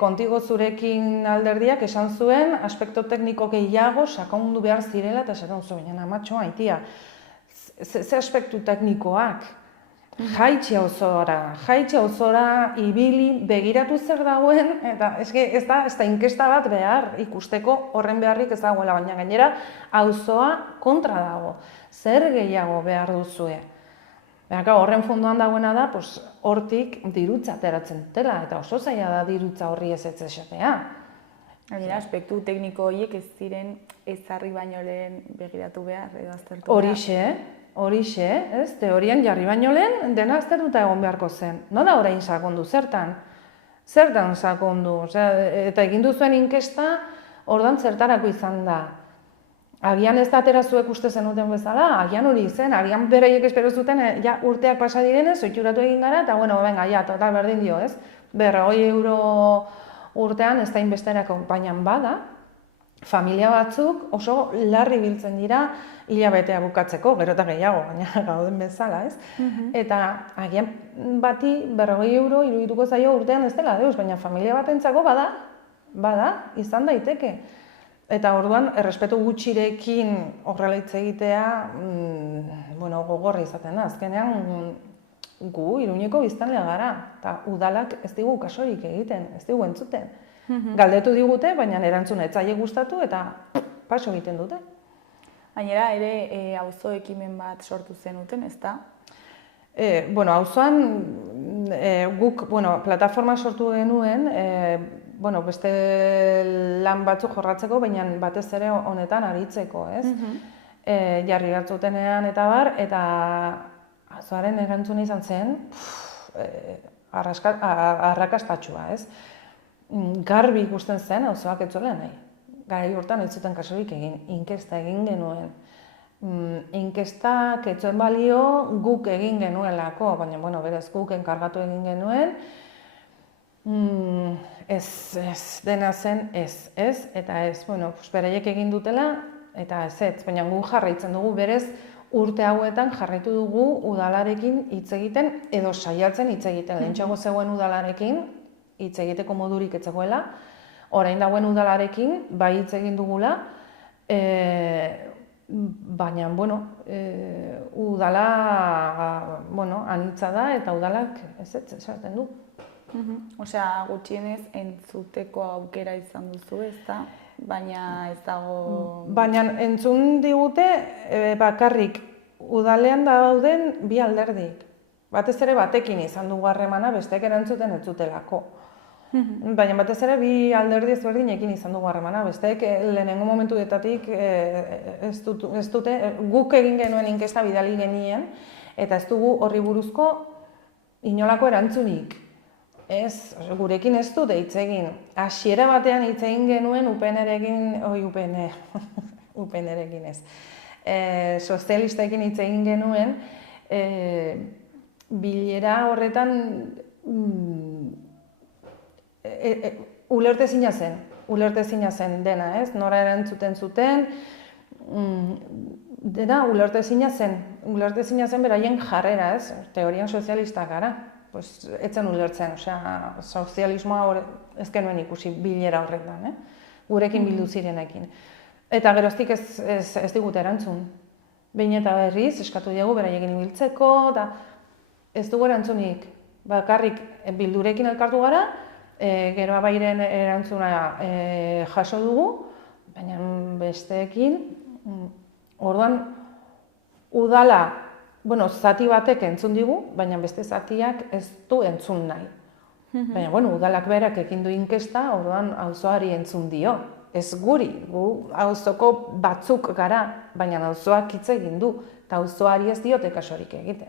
Kontigo zurekin alderdiak esan zuen, aspekto tekniko gehiago sakondu behar zirela, eta esaten zuen, baina amatxo haitia, ze aspektu teknikoak? Jaitsi auzora, ibili, begiratu zer dagoen, eta ez da inkesta bat behar ikusteko horren beharrik ez dagoela, baina gainera auzoa kontra dago. Zer gehiago behar duzue? Horren fondoan dagoena da, hortik dirutza ateratzen dutela, eta oso zaila da dirutza horri ez esatea. Gainera, aspektu tekniko horiek ez ziren ezarri baino lehen begiratu behar edo aztertu behar. Horixe, ez? Teorian jarri baino lehen dena aztertuta egon beharko zen. Nola orain sakondu, zertan? Zertan sakondu? Eta egin duzuen inkesta ordan zertarako izan da. Agian ez da atera zuek uste zenuten bezala, agian hori zen, agian beraiek espero zuten, urteak pasa direnez, oituratu egin gara, eta venga, total berdin dio, ez? 40 euro urtean ez da inbesterako, baina bada, familia batzuk oso larri biltzen dira hilabetea bukatzeko, gero eta gehiago, baina gauden bezala, ez? Eta agian bati 40 euro irudituko zaio urtean ez dela deus, baina familia batentzako bada, izan daiteke. Eta orduan, errespetu gutxirekin horrela hitz egitea, gogorra izaten da. Azkenean, gu Iruñeko biztanlea gara, eta udalak ez digu kasorik egiten, ez digu entzuten. Galdetu digute, baina erantzuna ez zaie gustatu eta paso egiten dute. Gainera, ere auzo ekimen bat sortu zenuten, ezta? Auzoan guk plataforma sortu genuen, beste lan batzuk jorratzeko, baina batez ere honetan aritzeko, ez? Jarri hartzutenean eta bar, eta auzoaren erantzuna izan zen arrakastatsua, ez? Garbi ikusten zen auzoak ez zuela nahi. Garai hortan ez zuten kasurik egin, inkesta egin genuen. Inkestak ez zuen balio guk egin genuelako, baina berez guk enkargatu egin genuen. Ez dena zen ez, eta ez, beraiek egin dutela, eta ez, baina gu jarraitzen dugu berez urte hauetan jarraitu dugu udalarekin hitz egiten, edo saiatzen hitz egiten. Lehentxeago zegoen udalarekin, hitz egiteko modurik ez zegoela, orain dagoen udalarekin, bai hitz egin dugula, baina, udala, anitza da, eta udalak ez esaten du. Osea, gutxienez entzuteko aukera izan duzu, ezta? Baina ez dago... Baina entzun digute bakarrik udalean dauden bi alderdik. Batez ere batekin izan dugu harremana, besteek erantzuten ez zutelako. Baina batez ere bi alderdi ezberdinekin izan dugu harremana, besteek lehenengo momentuetatik ez dute, guk egin genuen inkesta bidali genien, eta ez dugu horri buruzko inolako erantzunik. Ez, gurekin ez dute hitz egin. Hasiera batean hitz egin genuen UPNrekin ez. Sozialistekin hitz egin genuen, bilera horretan ulertezina zen dena, ez? Nora erantzuten zuten, dena ulertezina zen beraien jarrera, ez? Teorian sozialistak gara. Etzen ulertzen, sozialismoa ez genuen ikusi bilera horretan, gurekin bildu zirenekin. Eta geroztik ez digute erantzun. Behin eta berriz, eskatu diegu beraiekin ibiltzeko, eta ez dugu erantzunik. Bakarrik bildurekin elkartu gara, gero abairen erantzuna jaso dugu, baina besteekin, orduan udala, zati batek entzun digu, baina beste zatiak ez du entzun nahi. Baina, udalak berak egin du inkesta, orduan auzoari entzun dio. Ez guri, gu auzoko batzuk gara, baina auzoak hitz egin du, eta auzoari ez diote kasorik egiten.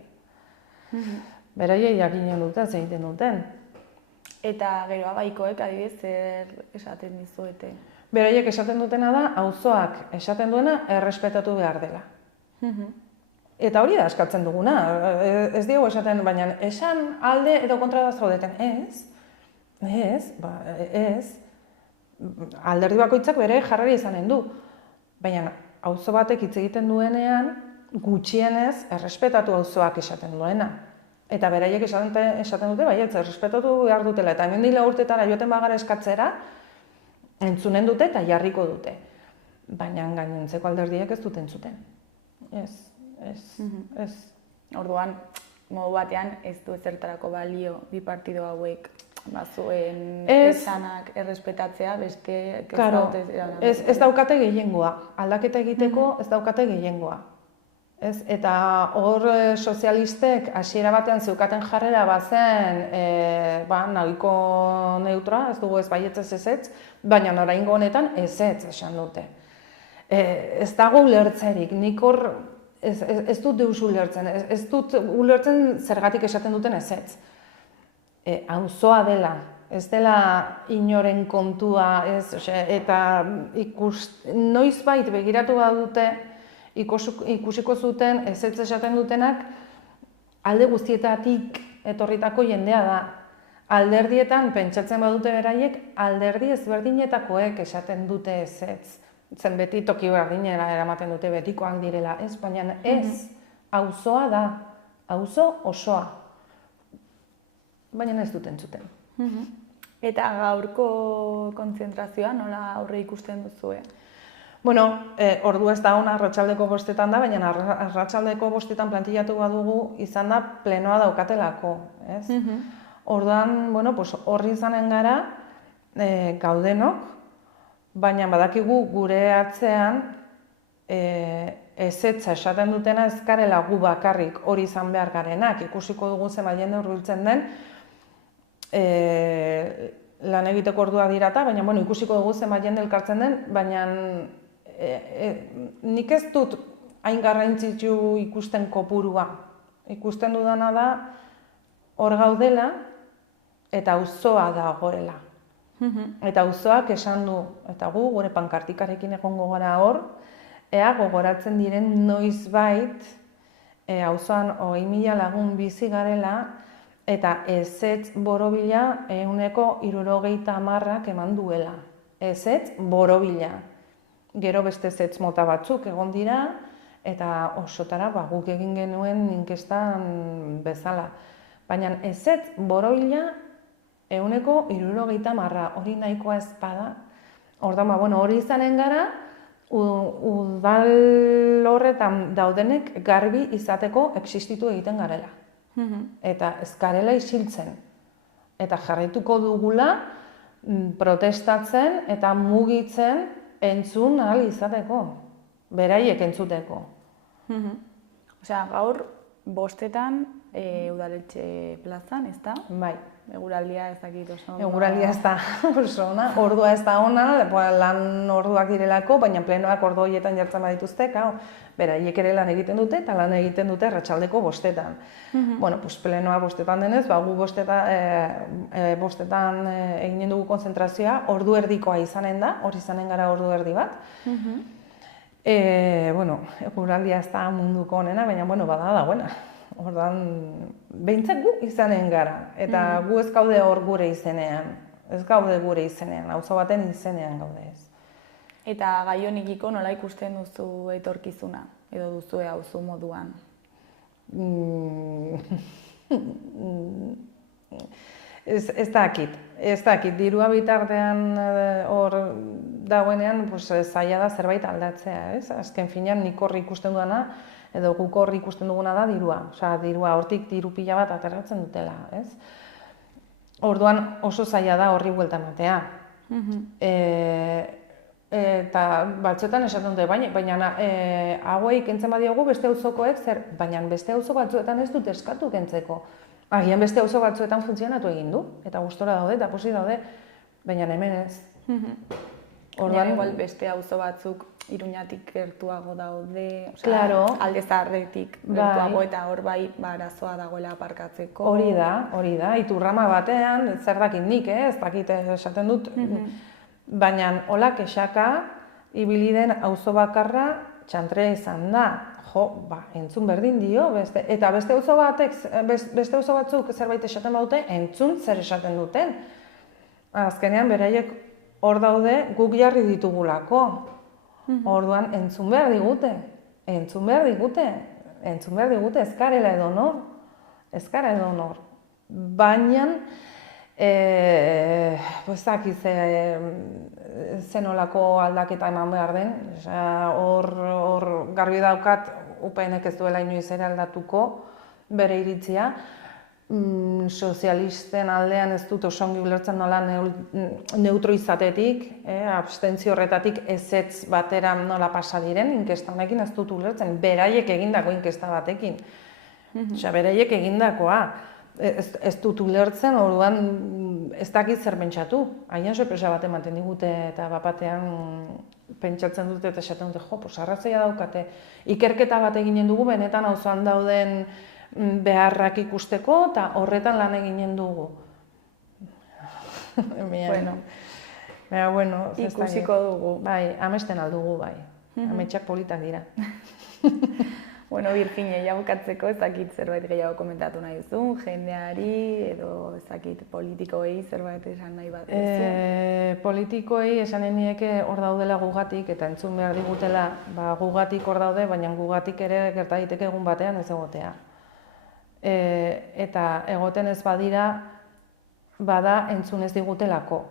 Beraiei jakinen duten, zer egiten duten. Eta gero abaikoek adibidez zer esaten dizuete? Beraiek esaten dutena da, auzoak esaten duena errespetatu behar dela. Eta hori da eskatzen duguna, ez diegu esaten, baina esan alde edo kontra da zaudeten, ez, alderdi bakoitzak bere jarrari izanen du. Baina auzo batek hitz egiten duenean, gutxienez errespetatu auzoak esaten duena. Eta beraiek esaten dute, baietz, errespetatu behar dutela, eta hemendik 4 urtetara joaten bagara eskatzera, entzunen dute eta jarriko dute. Baina gainontzeko alderdiek ez duten zuten. Ez. Orduan, modu batean ez du ezertarako balio bi partido hauek zuen Ez. esanak errespetatzea beste Claro, ez daukate gehiengoa. Aldaketa egiteko ez daukate gehiengoa. Ez? Eta hor sozialistek hasiera batean zeukaten jarrera bazen nahiko neutroa, ez dugu ez baietz ez ezetz, baina oraingo honetan ezetz esan dute. Ez dago ulertzerik, nik hor ez dut deus ulertzen, ez dut ulertzen zergatik esaten duten ezetz. Auzoa dela, ez dela inoren kontua, eta noizbait begiratu badute ikusiko zuten ezetz esaten dutenak alde guztietatik etorritako jendea da. Alderdietan pentsatzen badute beraiek, alderdi ezberdinetakoek esaten dute ezetz. Zen beti toki berdinera eramaten dute betikoak direla, ez? Baina ez, auzoa da, auzo osoa. Baina ez dut entzuten. Eta gaurko kontzentrazioa nola aurre ikusten duzue? Bueno, ordua ez da ona arratsaldeko 5etan da, baina arratsaldeko 5etan plantillatu badugu izan da plenoa daukatelako, ez? Orduan, bueno, pues horri izanen gara gaudenok, baina badakigu gure atzean ezetza esaten dutena ez garela gu bakarrik hori izan behar garenak. Ikusiko dugu zenbat jende hurbiltzen den lan egiteko ordua dirata, baina bueno, ikusiko dugu zenbat jende elkartzen den, baina nik ez dut hain garrantzitsu ikusten kopurua. Ikusten dudana da hor gaudela eta auzoa dagoela. Eta auzoak esan du, eta gu gure pankartikarekin egongo gara hor, ea gogoratzen diren noizbait auzoan 20.000 lagun bizi garela eta ezetz borobila 70% eman duela. Ezetz borobila. Gero beste ezetz mota batzuk egon dira eta osotara guk egin genuen inkestan bezala. Baina ezetz borobila 70% hori nahikoa ez bada. Orduan, hori izanen gara, udal horretan daudenek garbi izateko existitu egiten garela. Eta ez garela isiltzen. Eta jarraituko dugula protestatzen eta mugitzen entzun ahal izateko. Beraiek entzuteko. Osea, gaur 5etan udaletxe plazan, ez da? Bai. Eguraldia ez dakit oso ondo. Eguraldia ez da oso ona, ordua ez da ona, lan orduak direlako, baina plenoak ordu horietan jartzen badituzte, beraiek ere lan egiten dute eta lan egiten dute arratsaldeko 5etan. Bueno, pues plenoa 5etan denez, gu 5etan eginen dugu konzentrazioa, ordu erdikoa izanen da, hori izanen gara ordu erdi bat. Eguraldia ez da munduko onena, baina bada dagoena. Orduan, behintzat gu izanen gara, eta gu ez gaude hor gure izenean. Ez gaude gure izenean, auzo baten izenean gaude ez. Eta gai honikiko nola ikusten duzu etorkizuna, edo duzue auzo moduan? Ez dakit, dirua bitartean hor dagoenean zaila da zerbait aldatzea, ez? Azken finean nik horri ikusten dudana, edo guk horri ikusten duguna da dirua. Osea, dirua hortik diru pila bat ateratzen dutela, ez? Orduan oso zaila da horri buelta ematea. Eta batzuetan esaten dute, baina hauei kentzen badiogu beste auzokoek zer, baina beste auzo batzuetan ez dut eskatu kentzeko. Agian beste auzo batzuetan funtzionatu egin du, eta gustora daude, eta posi daude, baina hemen ez. Orduan, igual beste auzo batzuk Iruñatik gertuago daude, Alde Zaharretik gertuago eta hor bai arazoa dagoela aparkatzeko. Hori da, Iturrama batean, zer dakit nik, ez dakit esaten dut, baina hola kexaka ibili den auzo bakarra txantrea izan da. Entzun berdin dio, eta beste auzo batzuk zerbait esaten badute, entzun zer esaten duten. Azkenean beraiek hor daude guk jarri ditugulako. Orduan entzun behar digute, ez garela edo nor. Baina, zenolako aldaketa eman behar den, hor garbi daukat UPNek ez duela inoiz ere aldatuko, bere iritzia. Sozialisten aldean ez dut oso ongi ulertzen nola neutro izatetik, abstentzio horretatik ezetz batera nola pasa diren, inkesta honekin ez dut ulertzen, beraiek egindako inkesta batekin. Osea, beraiek egindakoa. Ez dut ulertzen, orduan ez dakit zer pentsatu. Haien sorpresa bat ematen digute eta bapatean pentsatzen dute eta esaten dute, pues arrazoia daukate. Ikerketa bat eginen dugu, benetan auzoan dauden beharrak ikusteko eta horretan lan eginen dugu. Bueno, ikusiko dugu. Bai, amesten aldugu, bai. Ametsak politak dira. Bueno, Virginia, jabukatzeko ez dakit zerbait gehiago komentatu nahi duzun, jendeari edo ez dakit politikoei zerbait esan nahi bat duzu. Politikoei esanen nieke hor daudela gugatik eta entzun behar digutela, gugatik hor daude, baina gugatik ere gerta daiteke egun batean ez egotea. Eta egoten ez badira, bada entzun ez digutelako.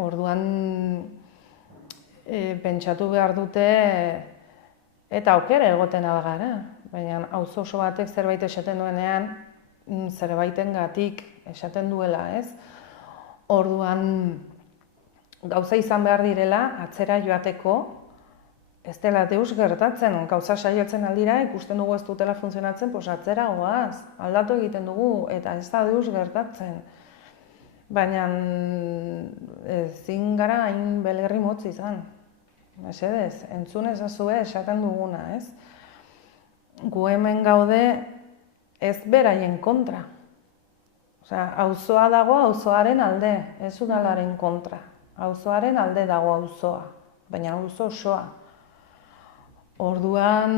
Orduan pentsatu behar dute eta aukera egoten gara, baina auzo oso batek zerbait esaten duenean, zerbaitengatik esaten duela, ez? Orduan gauza izan behar direla, atzera joateko, ez dela deus gertatzen, gauza saiatzen aldira, ikusten dugu ez dutela funtzionatzen, pues atzera goaz, aldatu egiten dugu, eta ez da deus gertatzen. Baina ezin gara hain belerri motz izan. Mesedez, entzun ezazue esaten duguna, ez? Gu hemen gaude ez beraien kontra. Osea, auzoa dago auzoaren alde, ez udalaren kontra. Auzoaren alde dago auzoa, baina auzo osoa. Orduan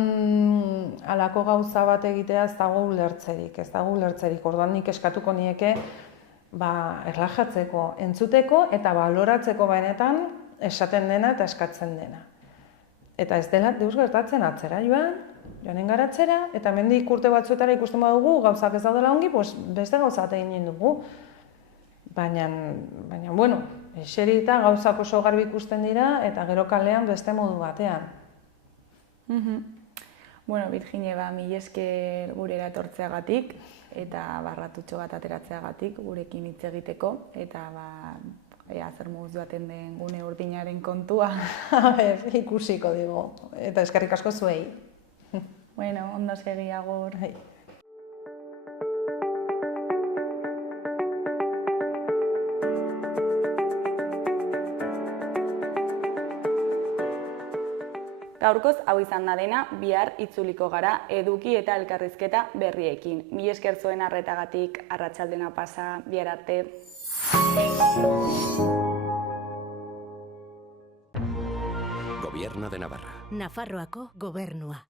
halako gauza bat egitea ez dago ulertzerik, Orduan nik eskatuko nieke erlajatzeko, entzuteko eta baloratzeko benetan esaten dena eta eskatzen dena. Eta ez dela deus gertatzen atzera joanen gara atzera, eta hemendik urte batzuetara ikusten badugu gauzak ez daudela ongi, beste gauza bat egin dugu. Baina, bueno, eserita gauzak oso garbi ikusten dira eta gero kalean beste modu batean. Bueno, Virginia, mila esker gurera etortzeagatik eta barratutxo bat ateratzeagatik gurekin hitz egiteko eta zer moduz joaten den gune urdinaren kontua. Ikusiko digo, eta eskerrik asko zuei. Bueno, ondo segi agur. Gaurkoz hau izan da dena, bihar itzuliko gara eduki eta elkarrizketa berriekin. Mila esker zuen arretagatik, arratsaldena pasa, bihar arte. Gobierno de Navarra. Nafarroako gobernua.